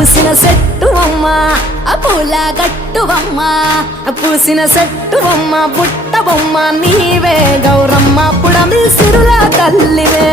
పూసిన చెట్టువమ్మ పూల గట్టువమ్మ పూసిన చెట్టువమ్మ బుట్ట బొమ్మ నీవే గౌరమ్మ పుడమి సిరుల తల్లివే